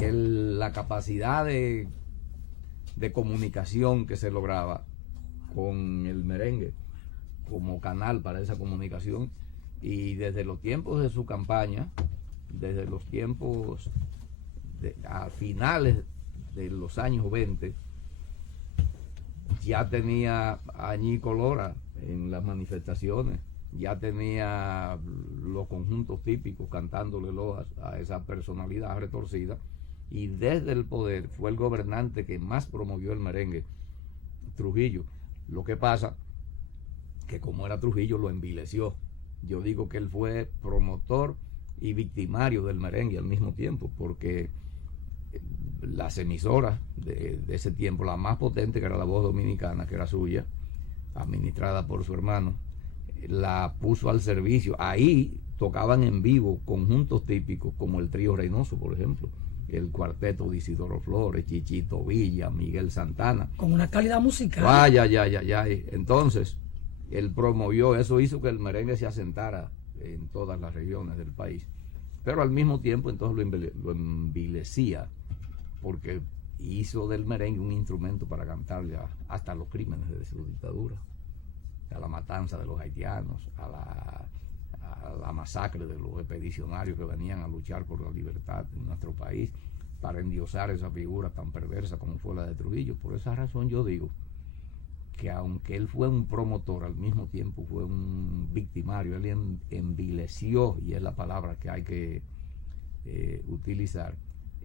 la capacidad de comunicación que se lograba con el merengue como canal para esa comunicación, y desde los tiempos de su campaña, desde los tiempos a finales de los años 20, ya tenía a Ñico Lora en las manifestaciones, ya tenía los conjuntos típicos cantándole loas a esa personalidad retorcida, y desde el poder fue el gobernante que más promovió el merengue, Trujillo. Lo que pasa que como era Trujillo lo envileció. Yo digo que él fue promotor y victimario del merengue al mismo tiempo, porque las emisoras de ese tiempo, la más potente, que era La Voz Dominicana, que era suya, administrada por su hermano, la puso al servicio. Ahí tocaban en vivo conjuntos típicos como el Trío Reynoso, por ejemplo, el cuarteto de Isidoro Flores, Chichito Villa, Miguel Santana, con una calidad musical. Vaya. Entonces él promovió eso, hizo que el merengue se asentara en todas las regiones del país, pero al mismo tiempo entonces lo envilecía, porque hizo del merengue un instrumento para cantarle hasta los crímenes de su dictadura, a la matanza de los haitianos, a la masacre de los expedicionarios que venían a luchar por la libertad en nuestro país, para endiosar esa figura tan perversa como fue la de Trujillo. Por esa razón yo digo que aunque él fue un promotor, al mismo tiempo fue un victimario. Él envileció, y es la palabra que hay que utilizar,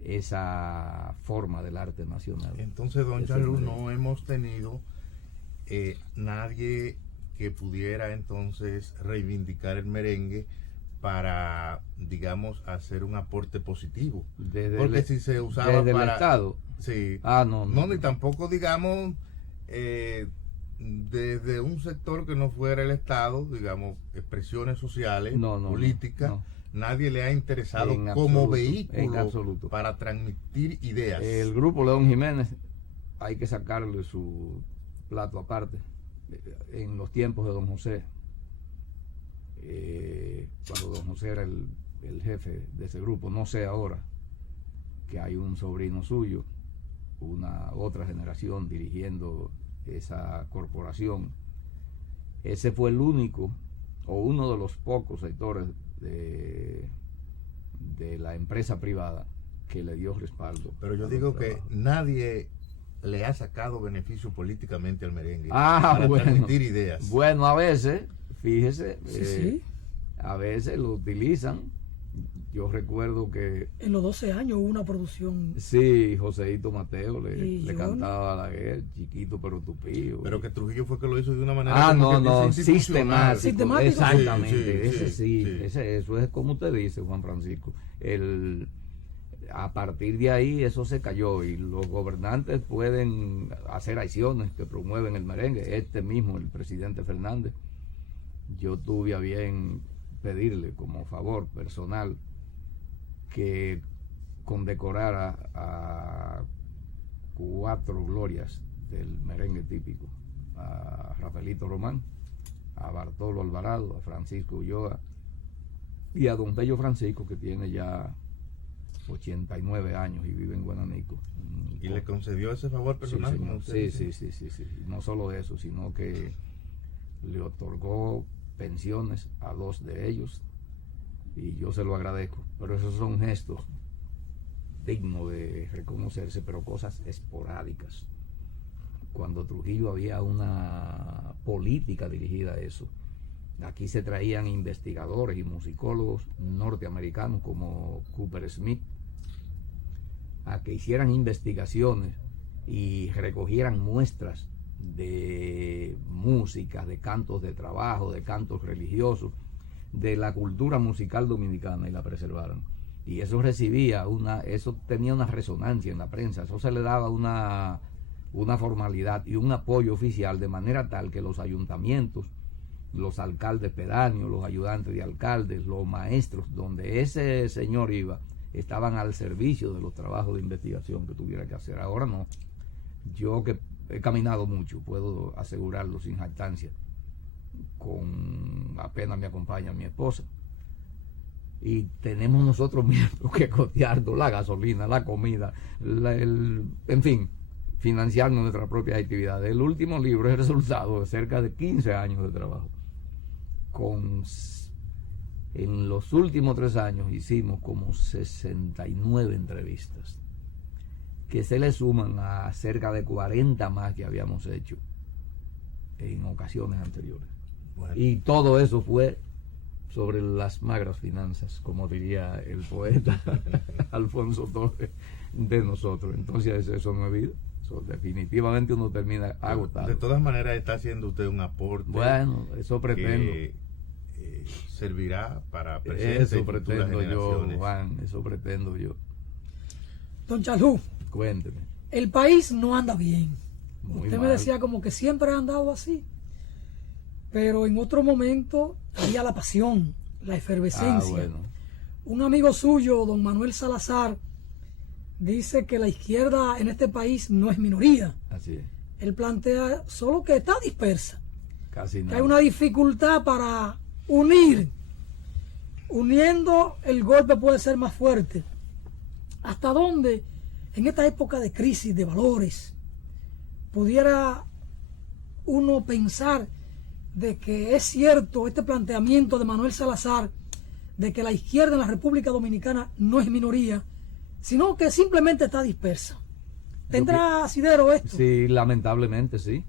esa forma del arte nacional. Entonces, don Charles, no hemos tenido nadie que pudiera entonces reivindicar el merengue para, digamos, hacer un aporte positivo. Porque si se usaba desde para el Estado. Sí. No, ni tampoco, digamos, desde un sector que no fuera el Estado, digamos, expresiones sociales, políticas. Nadie le ha interesado como vehículo para transmitir ideas. El grupo León Jiménez, hay que sacarle su plato aparte. En los tiempos de don José, cuando don José era el jefe de ese grupo, no sé ahora, que hay un sobrino suyo, una otra generación dirigiendo esa corporación. Ese fue el único o uno de los pocos sectores de la empresa privada que le dio respaldo. Pero yo digo que nadie le ha sacado beneficio políticamente al merengue para transmitir ideas. Bueno, a veces, fíjese, sí. A veces lo utilizan. Yo recuerdo que en los 12 años hubo una producción. Sí, Joseito Mateo le cantaba a la guerra, Chiquito pero tupío. Pero que Trujillo fue que lo hizo de una manera sistemático. Exactamente, eso es como usted dice, Juan Francisco. A partir de ahí eso se cayó, y los gobernantes pueden hacer acciones que promueven el merengue. El presidente Fernández, yo tuve a bien pedirle como favor personal que condecorara a 4 glorias del merengue típico: a Rafaelito Román, a Bartolo Alvarado, a Francisco Ulloa y a don Bello Francisco, que tiene ya 89 años y vive en Guananico. ¿Y le concedió ese favor personal? Sí. No solo eso, sino que le otorgó pensiones a 2 de ellos, y yo se lo agradezco. Pero esos son gestos dignos de reconocerse, pero cosas esporádicas. Cuando Trujillo había una política dirigida a eso. Aquí se traían investigadores y musicólogos norteamericanos como Cooper Smith a que hicieran investigaciones y recogieran muestras de música, de cantos de trabajo, de cantos religiosos, de la cultura musical dominicana, y la preservaran. Y eso eso tenía una resonancia en la prensa, eso se le daba una formalidad y un apoyo oficial, de manera tal que los ayuntamientos, los alcaldes pedáneos, los ayudantes de alcaldes, los maestros, donde ese señor iba, estaban al servicio de los trabajos de investigación que tuviera que hacer. Ahora no. Yo, que he caminado mucho, puedo asegurarlo sin jactancia, apenas me acompaña mi esposa. y tenemos nosotros mismos que costear la gasolina, la comida, en fin, financiarnos nuestras propias actividades. El último libro es el resultado de cerca de 15 años de trabajo. En los últimos 3 años hicimos como 69 entrevistas, que se le suman a cerca de 40 más que habíamos hecho en ocasiones anteriores. Bueno. Y todo eso fue sobre las magras finanzas, como diría el poeta Alfonso Torres de nosotros. Entonces eso no es vida. Eso, definitivamente uno termina agotado. De todas maneras está haciendo usted un aporte. Bueno, eso pretendo. Servirá para presentes y futuras generaciones. Juan, eso pretendo yo. Don Chalú, cuénteme. El país no anda bien. Muy Usted mal. me decía como que siempre ha andado así, pero en otro momento había la pasión, la efervescencia. Bueno. Un amigo suyo, don Manuel Salazar, dice que la izquierda en este país no es minoría. Así es. Él plantea solo que está dispersa. Casi nada. Que hay una dificultad para uniendo el golpe puede ser más fuerte. ¿Hasta dónde en esta época de crisis de valores pudiera uno pensar de que es cierto este planteamiento de Manuel Salazar de que la izquierda en la República Dominicana no es minoría, sino que simplemente está dispersa? ¿Tendrá asidero esto? Sí, lamentablemente sí,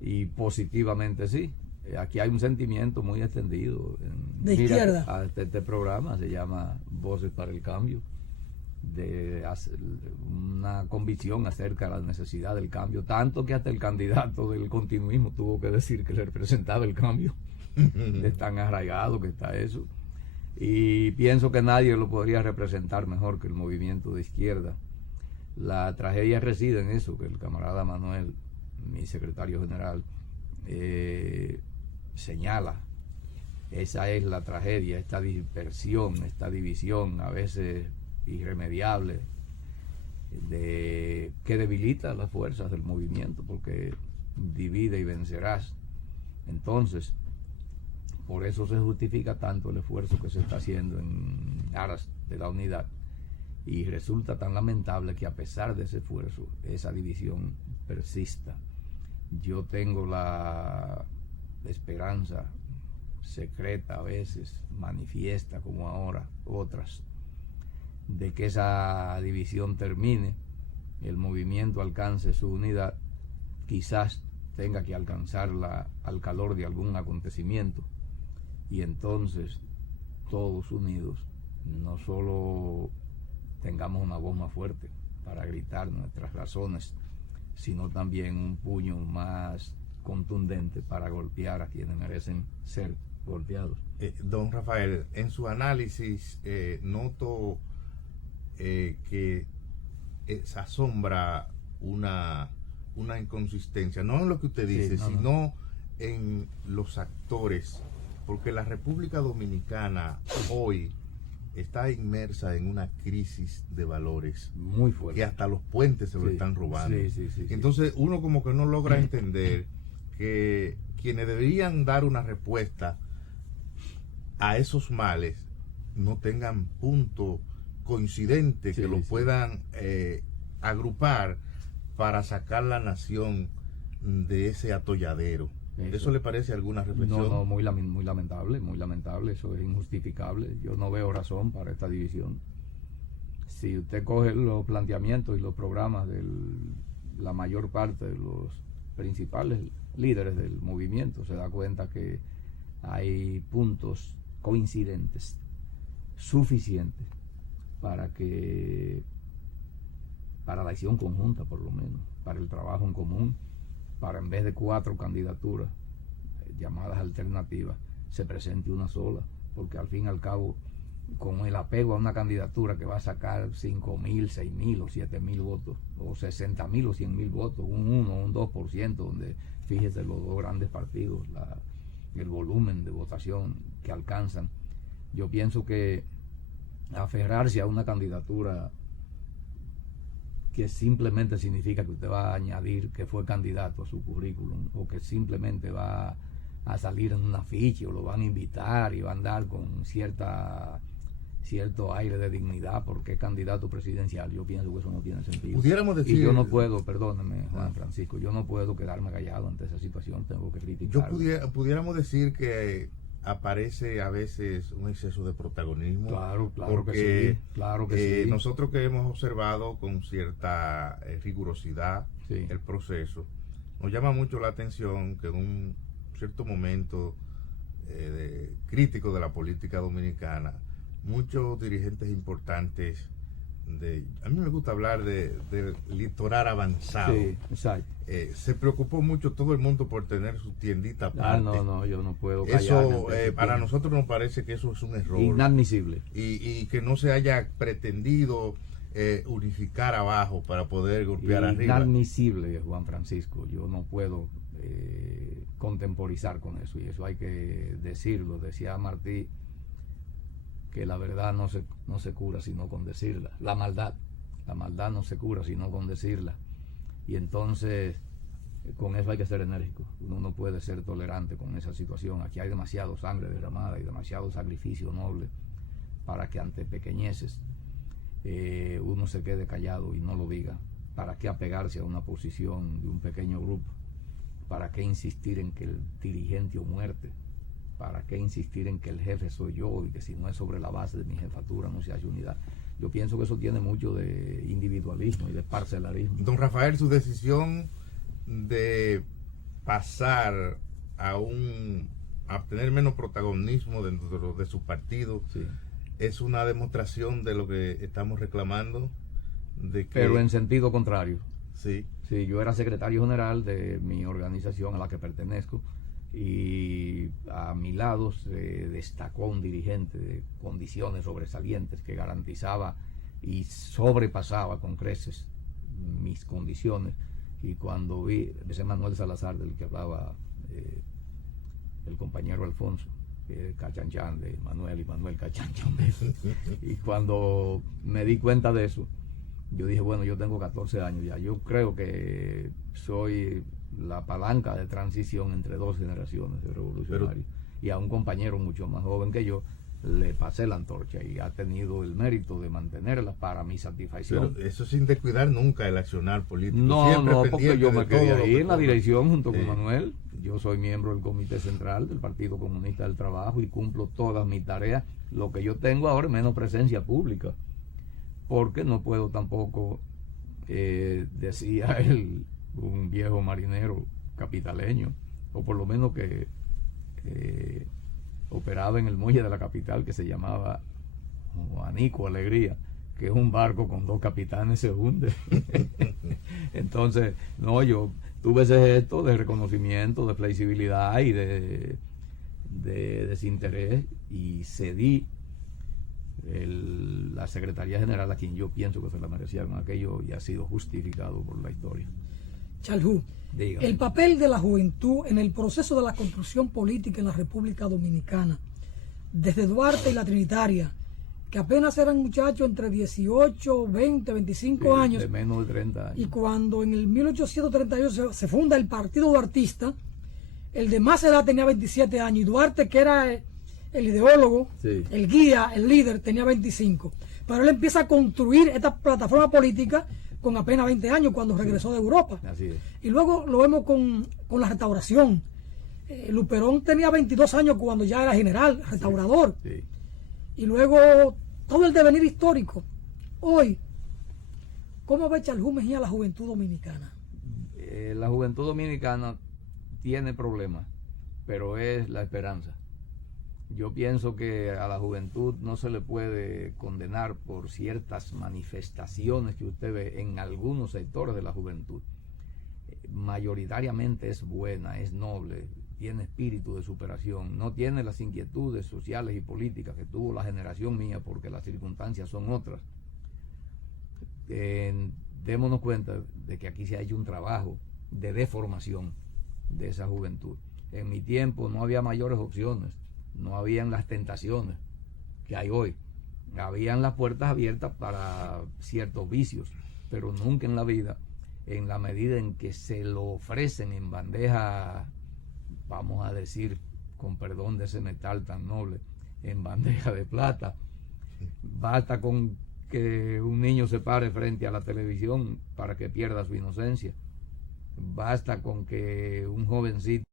y positivamente sí. Aquí hay un sentimiento muy extendido de izquierda. Este programa se llama Voces para el Cambio, de una convicción acerca de la necesidad del cambio, tanto que hasta el candidato del continuismo tuvo que decir que le representaba el cambio. Es tan arraigado que está eso, y pienso que nadie lo podría representar mejor que el movimiento de izquierda. La tragedia reside en eso, que el camarada Manuel, mi secretario general, señala. Esa es la tragedia, esta dispersión, esta división a veces irremediable, que debilita las fuerzas del movimiento, porque divide y vencerás. Entonces, por eso se justifica tanto el esfuerzo que se está haciendo en aras de la unidad, y resulta tan lamentable que a pesar de ese esfuerzo, esa división persista. Yo tengo la esperanza secreta, a veces manifiesta como ahora otras, de que esa división termine, el movimiento alcance su unidad, quizás tenga que alcanzarla al calor de algún acontecimiento, y entonces todos unidos no solo tengamos una voz más fuerte para gritar nuestras razones, sino también un puño más contundente para golpear a quienes merecen ser golpeados. Don Rafael, en su análisis noto que se asombra una inconsistencia, no en lo que usted dice, sino en los actores, porque la República Dominicana hoy está inmersa en una crisis de valores muy fuerte, que hasta los puentes se lo están robando. Entonces uno como que no logra entender que quienes deberían dar una respuesta a esos males no tengan punto coincidente que lo puedan agrupar para sacar la nación de ese atolladero. ¿Eso le parece alguna reflexión? No, muy lamentable, eso es injustificable. Yo no veo razón para esta división. Si usted coge los planteamientos y los programas de la mayor parte de los principales líderes del movimiento, se da cuenta que hay puntos coincidentes suficientes para la acción conjunta, por lo menos, para el trabajo en común, para en vez de 4 candidaturas llamadas alternativas, se presente una sola, porque al fin y al cabo, con el apego a una candidatura que va a sacar 5.000, 6.000 o 7.000 votos, o 60.000 o 100.000 votos, un 1 o un 2%, donde fíjese los dos grandes partidos, el volumen de votación que alcanzan, yo pienso que aferrarse a una candidatura que simplemente significa que usted va a añadir que fue candidato a su currículum, o que simplemente va a salir en un afiche, o lo van a invitar y va a andar con cierta cierto aire de dignidad porque es candidato presidencial. Yo pienso que eso no tiene sentido. Pudiéramos decir, y yo no puedo, perdóneme, Juan Francisco, yo no puedo quedarme callado ante esa situación, tengo que criticar. Pudiéramos decir que aparece a veces un exceso de protagonismo. Claro porque, que sí, claro que sí. Nosotros que hemos observado con cierta rigurosidad el proceso, nos llama mucho la atención que en un cierto momento crítico de la política dominicana, muchos dirigentes importantes a mí me gusta hablar del litoral avanzado. Sí, exacto. Se preocupó mucho todo el mundo por tener su tiendita aparte. No, yo no puedo callarme. Eso, para nosotros nos parece que eso es un error. Inadmisible. Y que no se haya pretendido unificar abajo para poder golpear arriba. Inadmisible, Juan Francisco. Yo no puedo contemporizar con eso. Y eso hay que decirlo. Decía Martí que la verdad no se cura sino con decirla. La maldad no se cura sino con decirla. Y entonces con eso hay que ser enérgico. Uno no puede ser tolerante con esa situación. Aquí hay demasiado sangre derramada y demasiado sacrificio noble para que ante pequeñeces uno se quede callado y no lo diga. ¿Para qué apegarse a una posición de un pequeño grupo? ¿Para qué insistir en que el dirigente o muerte? ¿Para qué insistir en que el jefe soy yo y que si no es sobre la base de mi jefatura no se hace unidad? Yo pienso que eso tiene mucho de individualismo y de parcelarismo. Don Rafael, su decisión de pasar a tener menos protagonismo dentro de su partido es una demostración de lo que estamos reclamando. Pero en sentido contrario. Sí, yo era secretario general de mi organización a la que pertenezco, y a mi lado se destacó un dirigente de condiciones sobresalientes que garantizaba y sobrepasaba con creces mis condiciones. Y cuando vi ese Manuel Salazar del que hablaba el compañero Alfonso, Cachanchan de Manuel y Manuel Cachanchan de eso, y cuando me di cuenta de eso, yo dije, bueno, yo tengo 14 años ya, yo creo que soy la palanca de transición entre dos generaciones de revolucionarios. Y a un compañero mucho más joven que yo le pasé la antorcha y ha tenido el mérito de mantenerla para mi satisfacción. Pero eso sin descuidar nunca el accionar político. No, porque yo me quería ir en la dirección junto con Manuel. Yo soy miembro del Comité Central del Partido Comunista del Trabajo y cumplo todas mis tareas. Lo que yo tengo ahora es menos presencia pública, porque no puedo tampoco, decía un viejo marinero capitaleño, o por lo menos que operaba en el muelle de la capital, que se llamaba Juanico Alegría, que es un barco con dos capitanes se hunde. Entonces, no, yo tuve ese gesto de reconocimiento, de flexibilidad y de desinterés, y cedí la Secretaría General a quien yo pienso que se la merecía con aquello, y ha sido justificado por la historia. Chalhu, el papel de la juventud en el proceso de la construcción política en la República Dominicana, desde Duarte y la Trinitaria, que apenas eran muchachos entre 18, 20, 25 años, de menos de 30 años. Y cuando en el 1838 se funda el Partido Duartista, el de más edad tenía 27 años, y Duarte, que era el ideólogo, el guía, el líder, tenía 25. Pero él empieza a construir esta plataforma política con apenas 20 años cuando regresó de Europa. Así es. Y luego lo vemos con la restauración. Luperón tenía 22 años cuando ya era general, restaurador. Sí. Y luego todo el devenir histórico. Hoy, ¿cómo ve Chalhu Mejía la juventud dominicana? La juventud dominicana tiene problemas, pero es la esperanza. Yo pienso que a la juventud no se le puede condenar por ciertas manifestaciones que usted ve en algunos sectores de la juventud. Mayoritariamente es buena, es noble, tiene espíritu de superación, no tiene las inquietudes sociales y políticas que tuvo la generación mía, porque las circunstancias son otras. Démonos cuenta de que aquí se ha hecho un trabajo de deformación de esa juventud. En mi tiempo no había mayores opciones, no habían las tentaciones que hay hoy, habían las puertas abiertas para ciertos vicios, pero nunca en la vida, en la medida en que se lo ofrecen en bandeja, vamos a decir, con perdón de ese metal tan noble, en bandeja de plata, Basta con que un niño se pare frente a la televisión para que pierda su inocencia. Basta con que un jovencito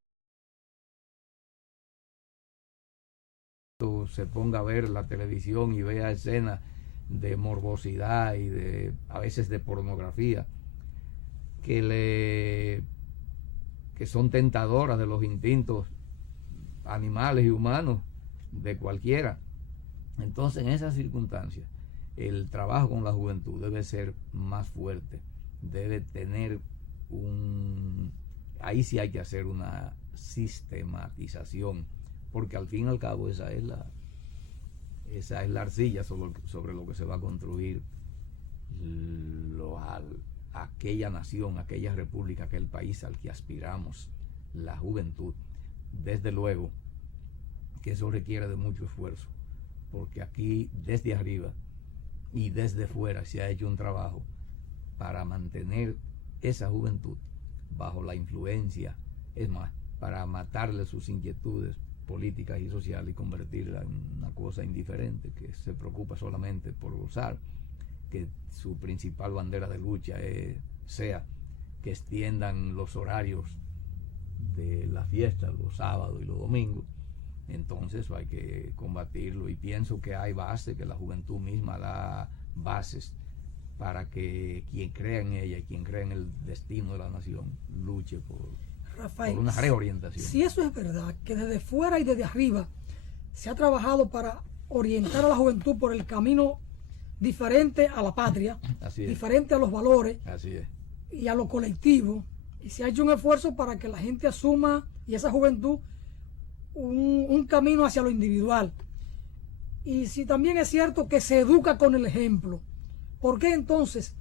se ponga a ver la televisión y vea escenas de morbosidad y a veces de pornografía que son tentadoras de los instintos animales y humanos de cualquiera. Entonces, en esas circunstancias, el trabajo con la juventud debe ser más fuerte, debe tener ahí sí hay que hacer una sistematización, porque al fin y al cabo esa es la arcilla sobre lo que se va a construir aquella nación, aquella república, aquel país al que aspiramos, la juventud. Desde luego que eso requiere de mucho esfuerzo, porque aquí desde arriba y desde fuera se ha hecho un trabajo para mantener esa juventud bajo la influencia, es más, para matarle sus inquietudes políticas y sociales y convertirla en una cosa indiferente que se preocupa solamente por gozar, que su principal bandera de lucha sea que extiendan los horarios de la fiesta, los sábados y los domingos. Entonces hay que combatirlo, y pienso que hay bases, que la juventud misma da bases para que quien crea en ella y quien crea en el destino de la nación luche por una reorientación. Si eso es verdad, que desde fuera y desde arriba se ha trabajado para orientar a la juventud por el camino diferente a la patria, diferente a los valores y a lo colectivo, y se ha hecho un esfuerzo para que la gente asuma, y esa juventud, un camino hacia lo individual. Y si también es cierto que se educa con el ejemplo, ¿por qué entonces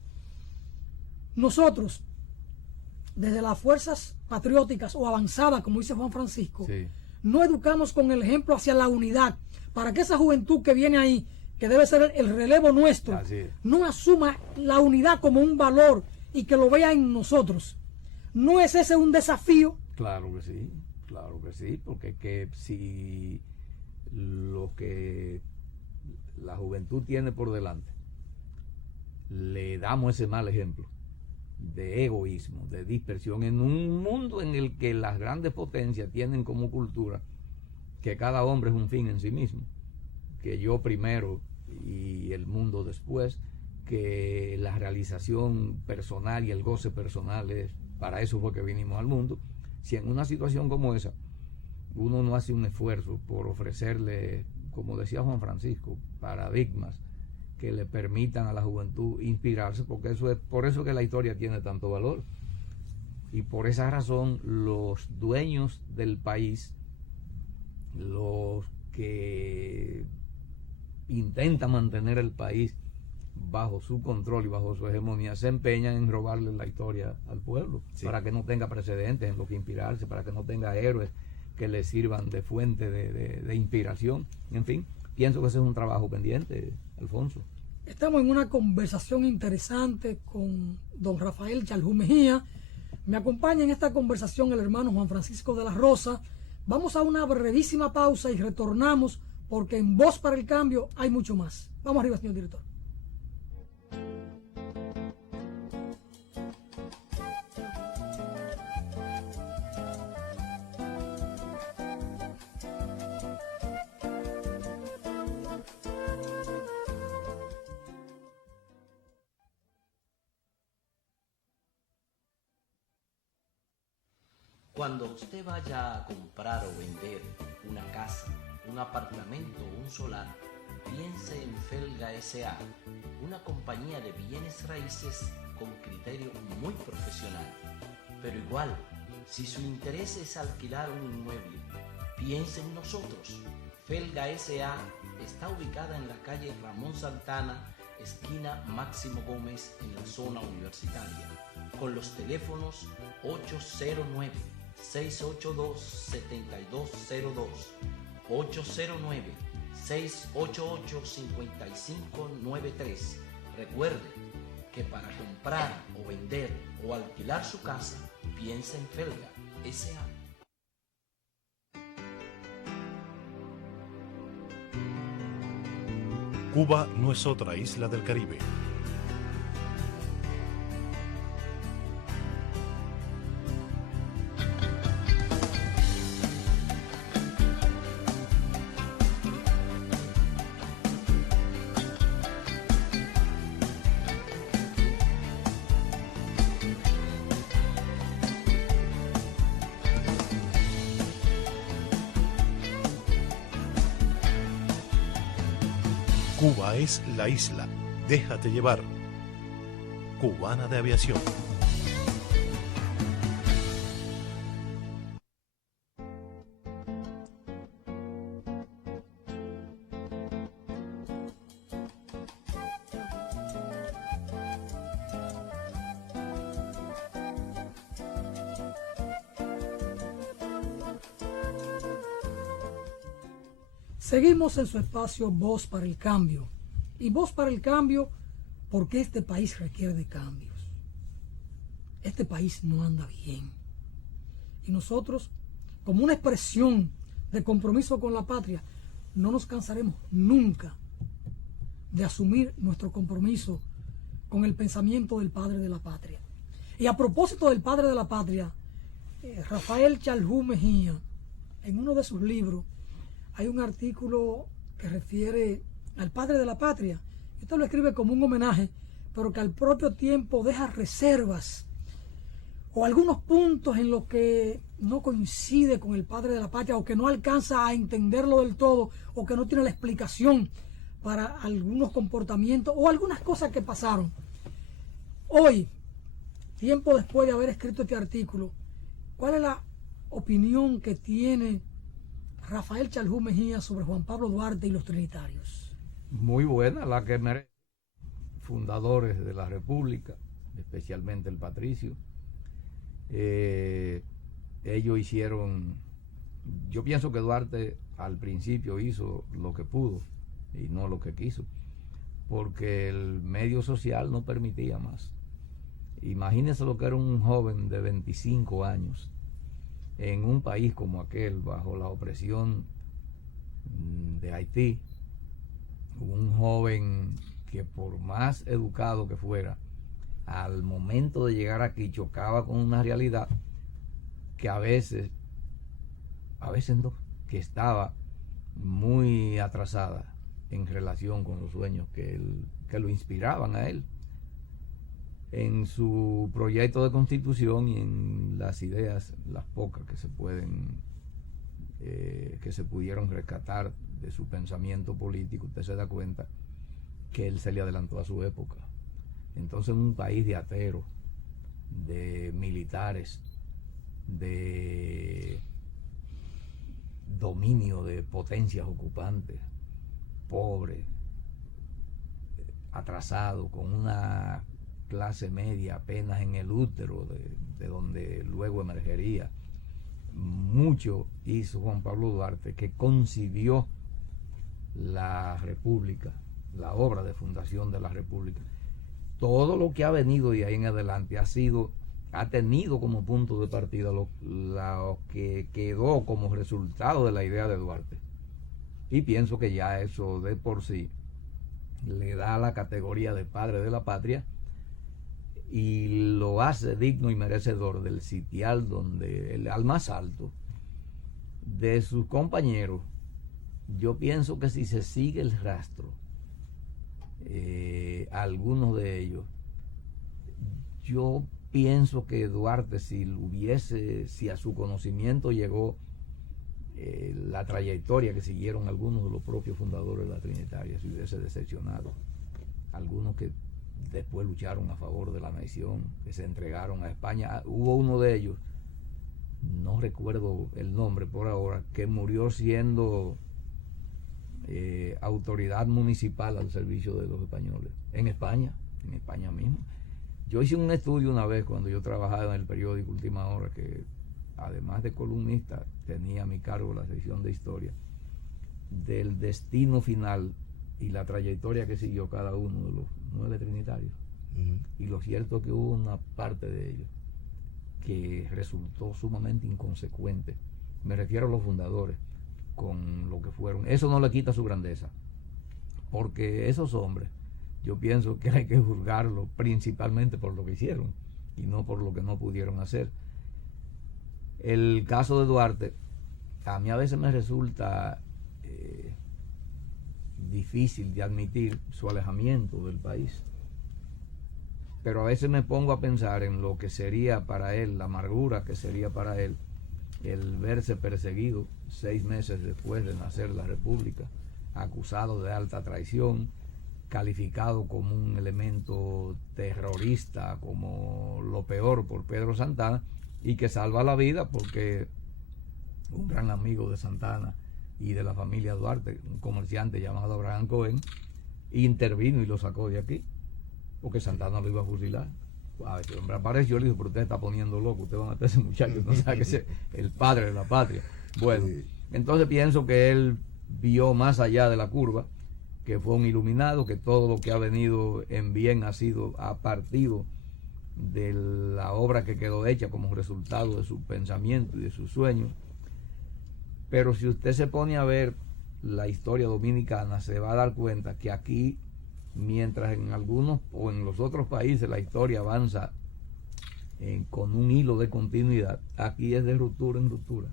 nosotros, desde las fuerzas patrióticas o avanzadas, como dice Juan Francisco, no educamos con el ejemplo hacia la unidad, para que esa juventud que viene ahí, que debe ser el relevo nuestro, no asuma la unidad como un valor y que lo vea en nosotros? ¿No es ese un desafío? Claro que sí, porque si lo que la juventud tiene por delante le damos ese mal ejemplo de egoísmo, de dispersión, en un mundo en el que las grandes potencias tienen como cultura que cada hombre es un fin en sí mismo, que yo primero y el mundo después, que la realización personal y el goce personal es para eso fue que vinimos al mundo. Si en una situación como esa uno no hace un esfuerzo por ofrecerle, como decía Juan Francisco, paradigmas que le permitan a la juventud inspirarse, porque eso es por eso que la historia tiene tanto valor, y por esa razón los dueños del país, los que intentan mantener el país bajo su control y bajo su hegemonía, se empeñan en robarle la historia al pueblo, para que no tenga precedentes en lo que inspirarse, para que no tenga héroes que le sirvan de fuente de inspiración. En fin, pienso que ese es un trabajo pendiente, Alfonso. Estamos en una conversación interesante con don Rafael Chaljú Mejía. Me acompaña en esta conversación el hermano Juan Francisco de la Rosa. Vamos a una brevísima pausa y retornamos, porque en Voz para el Cambio hay mucho más. Vamos arriba, señor director. Cuando usted vaya a comprar o vender una casa, un apartamento o un solar, piense en Felga S.A., una compañía de bienes raíces con criterio muy profesional. Pero igual, si su interés es alquilar un inmueble, piense en nosotros. Felga S.A. está ubicada en la calle Ramón Santana, esquina Máximo Gómez, en la zona universitaria, con los teléfonos 809-682-7202, 809-688-5593. Recuerde que para comprar o vender o alquilar su casa, piense en Felga S.A. Cuba no es otra isla del Caribe. Cuba es la isla. Déjate llevar. Cubana de Aviación. Seguimos en su espacio Voz para el Cambio. Y Voz para el Cambio porque este país requiere de cambios. Este país no anda bien. Y nosotros, como una expresión de compromiso con la patria, no nos cansaremos nunca de asumir nuestro compromiso con el pensamiento del padre de la patria. Y a propósito del padre de la patria, Rafael Chalhú Mejía, en uno de sus libros, hay un artículo que refiere al padre de la patria. Esto lo escribe como un homenaje, pero que al propio tiempo deja reservas o algunos puntos en los que no coincide con el padre de la patria o que no alcanza a entenderlo del todo o que no tiene la explicación para algunos comportamientos o algunas cosas que pasaron. Hoy, tiempo después de haber escrito este artículo, ¿cuál es la opinión que tiene Rafael Chalhú Mejía sobre Juan Pablo Duarte y los trinitarios? Muy buena, la que merece. Fundadores de la República, especialmente el patricio. Ellos hicieron, yo pienso que Duarte al principio hizo lo que pudo y no lo que quiso, porque el medio social no permitía más. Imagínense lo que era un joven de 25 años en un país como aquel, bajo la opresión de Haití, un joven que por más educado que fuera, al momento de llegar aquí chocaba con una realidad que a veces no, que estaba muy atrasada en relación con los sueños que lo inspiraban a él en su proyecto de constitución y en las ideas, las pocas que se pudieron rescatar de su pensamiento político. Usted se da cuenta que él se le adelantó a su época. Entonces, un país de ateros, de militares, de dominio de potencias ocupantes, pobre, atrasado, con una clase media apenas en el útero de donde luego emergería. Mucho hizo Juan Pablo Duarte, que concibió la República, la obra de fundación de la República. Todo lo que ha venido de ahí en adelante ha tenido como punto de partida lo que quedó como resultado de la idea de Duarte. Y pienso que ya eso de por sí le da la categoría de padre de la patria y lo hace digno y merecedor del sitial al más alto de sus compañeros. Yo pienso que si se sigue el rastro, algunos de ellos, yo pienso que Duarte, si a su conocimiento llegó la trayectoria que siguieron algunos de los propios fundadores de la Trinitaria, se hubiese decepcionado. Algunos que después lucharon a favor de la nación, que se entregaron a España. Hubo uno de ellos, no recuerdo el nombre por ahora, que murió siendo autoridad municipal al servicio de los españoles en España mismo. Yo hice un estudio una vez cuando yo trabajaba en el periódico Última Hora, que además de columnista tenía a mi cargo la sección de historia, del destino final y la trayectoria que siguió cada uno de los 9 trinitarios. Y lo cierto es que hubo una parte de ellos que resultó sumamente inconsecuente. Me refiero a los fundadores con lo que fueron. Eso no le quita su grandeza, porque esos hombres, yo pienso que hay que juzgarlos principalmente por lo que hicieron y no por lo que no pudieron hacer. El caso de Duarte, a mí a veces me resulta difícil de admitir su alejamiento del país, pero a veces me pongo a pensar en lo que sería para él, la amargura que sería para él el verse perseguido 6 meses después de nacer la República, acusado de alta traición, calificado como un elemento terrorista, como lo peor por Pedro Santana, y que salva la vida porque un gran amigo de Santana y de la familia Duarte, un comerciante llamado Abraham Cohen, intervino y lo sacó de aquí, porque Santana lo iba a fusilar. El hombre apareció y le dijo, pero usted está poniendo loco, usted va a matar a ese muchacho, no sabe que es el padre de la patria. Bueno, entonces pienso que él vio más allá de la curva, que fue un iluminado, que todo lo que ha venido en bien ha sido a partido de la obra que quedó hecha como resultado de su pensamiento y de sus sueños. Pero si usted se pone a ver la historia dominicana, se va a dar cuenta que aquí, mientras en algunos o en los otros países la historia avanza con un hilo de continuidad, aquí es de ruptura en ruptura.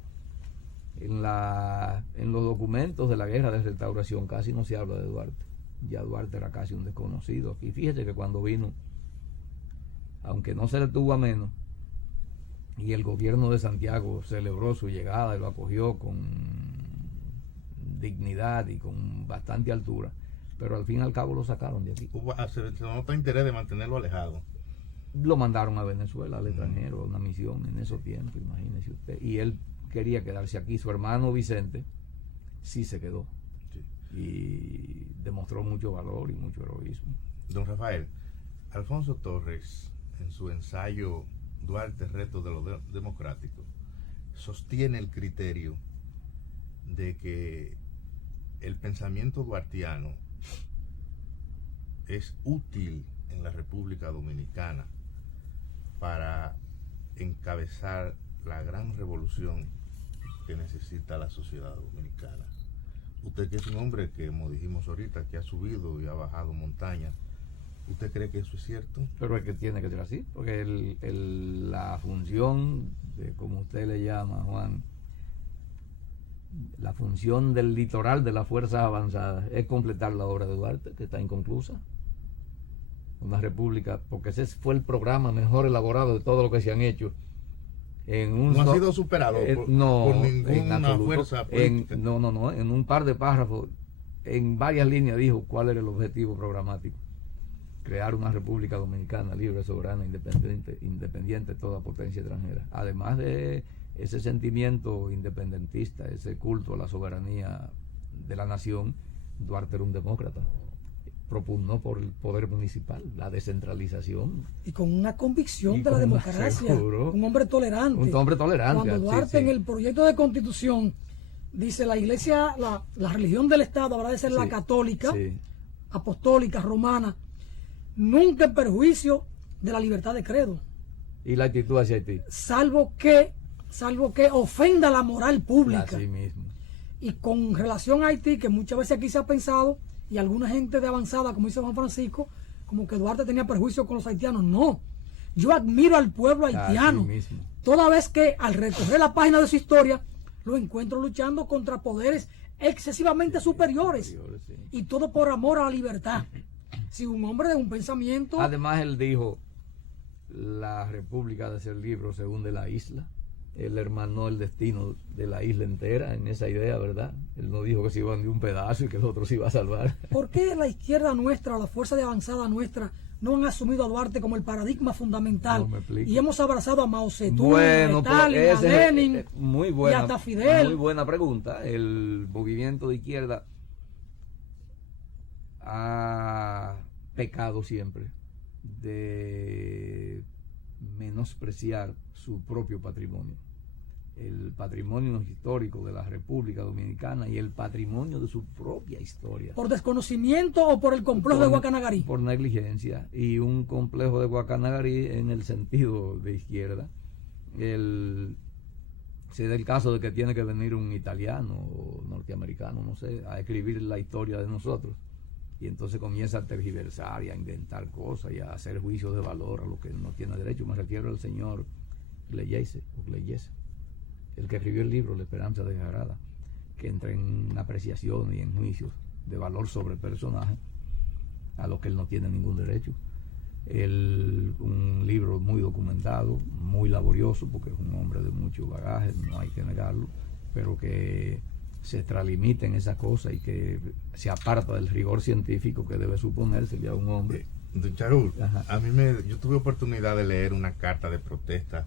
En los documentos de la guerra de restauración casi no se habla de Duarte. Ya Duarte era casi un desconocido aquí. Fíjese que cuando vino, aunque no se le tuvo a menos, y el gobierno de Santiago celebró su llegada y lo acogió con dignidad y con bastante altura, pero al fin y al cabo lo sacaron de aquí. Se nota interés de mantenerlo alejado. Lo mandaron a Venezuela, al extranjero, a una misión en esos tiempos, imagínese usted. Y él quería quedarse aquí. Su hermano Vicente sí se quedó. Sí. Y demostró mucho valor y mucho heroísmo. Don Rafael, Alfonso Torres, en su ensayo Duarte, reto de lo democrático, sostiene el criterio de que el pensamiento duartiano es útil en la República Dominicana para encabezar la gran revolución que necesita la sociedad dominicana. Usted, que es un hombre que, como dijimos ahorita, que ha subido y ha bajado montañas, ¿usted cree que eso es cierto? Pero es que tiene que ser así, porque la función de, como usted le llama, Juan, la función del litoral de las fuerzas avanzadas es completar la obra de Duarte, que está inconclusa. Una república, porque ese fue el programa mejor elaborado de todo lo que se han hecho. No ha sido superado por ninguna fuerza política. En un par de párrafos, en varias líneas dijo cuál era el objetivo programático: crear una república dominicana libre, soberana, independiente de toda potencia extranjera. Además de ese sentimiento independentista, ese culto a la soberanía de la nación, Duarte era un demócrata. Propugnó por el poder municipal, la descentralización. Y con una convicción de la democracia. Un hombre tolerante. Un hombre tolerante. Cuando Duarte en el proyecto de constitución dice la iglesia, la religión del Estado habrá de ser la católica, apostólica, romana, nunca en perjuicio de la libertad de credo. Y la actitud hacia Haití. Salvo que ofenda la moral pública. Así mismo. Y con relación a Haití, que muchas veces aquí se ha pensado, y alguna gente de avanzada, como dice Juan Francisco, como que Duarte tenía perjuicio con los haitianos. No, yo admiro al pueblo haitiano. Toda vez que al recorrer la página de su historia, lo encuentro luchando contra poderes excesivamente superiores. Y todo por amor a la libertad. Si un hombre de un pensamiento... Además él dijo, la república de ser libre según de la isla. Él hermanó el destino de la isla entera en esa idea, ¿verdad? Él no dijo que se iban de un pedazo y que el otro se iba a salvar. ¿Por qué la izquierda nuestra, la fuerza de avanzada nuestra, no han asumido a Duarte como el paradigma fundamental? Y hemos abrazado a Mao Zedong, a Stalin, a Lenin y hasta Fidel. Muy buena pregunta. El movimiento de izquierda ha pecado siempre de menospreciar su propio patrimonio, el patrimonio histórico de la República Dominicana y el patrimonio de su propia historia. ¿Por desconocimiento o por el complejo de Guacanagarí? Por negligencia, y un complejo de Guacanagarí en el sentido de izquierda. Se da el caso de que tiene que venir un italiano o norteamericano, no sé, a escribir la historia de nosotros. y entonces comienza a tergiversar y a inventar cosas y a hacer juicios de valor a lo que no tiene derecho. Me refiero al señor Gleyese, el que escribió el libro La Esperanza Desgarrada, que entra en apreciación y en juicios de valor sobre el personaje a lo que él no tiene ningún derecho. Un libro muy documentado, muy laborioso, porque es un hombre de mucho bagaje, no hay que negarlo, pero que se extralimita en esa cosa y que se aparta del rigor científico que debe suponerse ya un hombre. Don Charul, yo tuve oportunidad de leer una carta de protesta